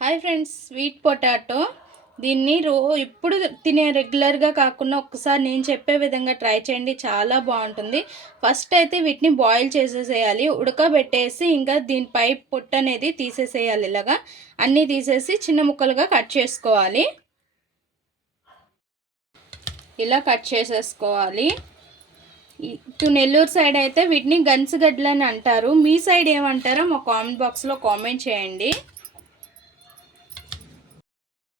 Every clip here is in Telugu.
Hi friends sweet potato. దీన్ని రో ఇప్పుడు తినే రెగ్యులర్గా కాకుండా ఒక్కసారి నేను చెప్పే విధంగా ట్రై చేయండి చాలా బాగుంటుంది. ఫస్ట్ అయితే వీటిని బాయిల్ చేసేసేయాలి ఉడకబెట్టేసి ఇంకా దీనిపై పొట్టు అనేది తీసేసేయాలి ఇలాగా. అన్నీ తీసేసి చిన్న ముక్కలుగా కట్ చేసుకోవాలి. ఇలా కట్ చేసేసుకోవాలి. ఇటు నెల్లూరు సైడ్ అయితే వీటిని గన్సుగడ్డలు అని అంటారు. మీ సైడ్ ఏమంటారో మా కామెంట్ బాక్స్లో కామెంట్ చేయండి.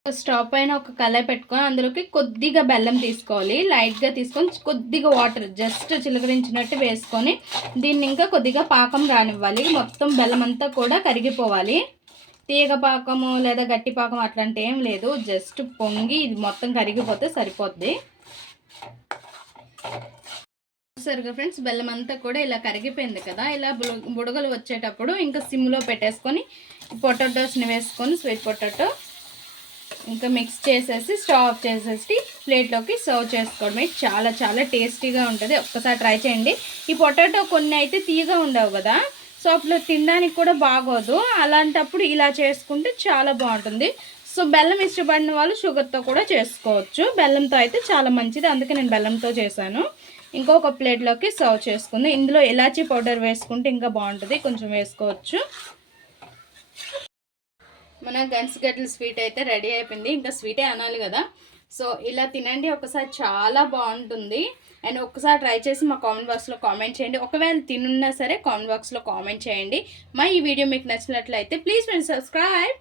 స్టవ్ పైన ఒక కళాయి పెట్టుకొని అందులోకి కొద్దిగా బెల్లం తీసుకోవాలి. లైట్గా తీసుకొని కొద్దిగా వాటర్ జస్ట్ చిలకరించినట్టు వేసుకొని దీన్ని ఇంకా కొద్దిగా పాకం రానివ్వాలి. మొత్తం బెల్లం అంతా కూడా కరిగిపోవాలి. తీగ పాకము లేదా గట్టి పాకం అట్లాంటి ఏం లేదు. జస్ట్ పొంగి ఇది మొత్తం కరిగిపోతే సరిపోద్ది. సరిగా ఫ్రెండ్స్ బెల్లం అంతా కూడా ఇలా కరిగిపోయింది కదా. ఇలా బుడగలు వచ్చేటప్పుడు ఇంకా సిమ్లో పెట్టేసుకొని పొటాటోస్ని వేసుకొని స్వీట్ పొటాటో ఇంకా మిక్స్ చేసేసి స్టవ్ ఆఫ్ చేసేసి ప్లేట్లోకి సర్వ్ చేసుకోవడమే. చాలా చాలా టేస్టీగా ఉంటుంది. ఒక్కసారి ట్రై చేయండి. ఈ పొటాటో కొన్ని అయితే తీయగా ఉండవు కదా. సో అప్పుడు తినడానికి కూడా బాగోదు. అలాంటప్పుడు ఇలా చేసుకుంటే చాలా బాగుంటుంది. సో బెల్లం ఇష్టపడిన వాళ్ళు షుగర్తో కూడా చేసుకోవచ్చు. బెల్లంతో అయితే చాలా మంచిది. అందుకే నేను బెల్లంతో చేశాను. ఇంకొక ప్లేట్లోకి సర్వ్ చేసుకుంది. ఇందులో ఇలాచీ పౌడర్ వేసుకుంటే ఇంకా బాగుంటుంది. కొంచెం వేసుకోవచ్చు. మన గడ్డల స్వీట్ అయితే రెడీ అయిపోయింది. ఇంకా స్వీటే అనాలి కదా. సో ఇలా తినండి. ఒకసారి చాలా బాగుంటుంది. అండ్ ఒకసారి ట్రై చేసి మా కామెంట్ బాక్స్లో కామెంట్ చేయండి. ఒకవేళ తినున్నా సరే కామెంట్ బాక్స్లో కామెంట్ చేయండి. మా ఈ వీడియో మీకు నచ్చినట్లయితే ప్లీజ్ మీరు సబ్స్క్రైబ్.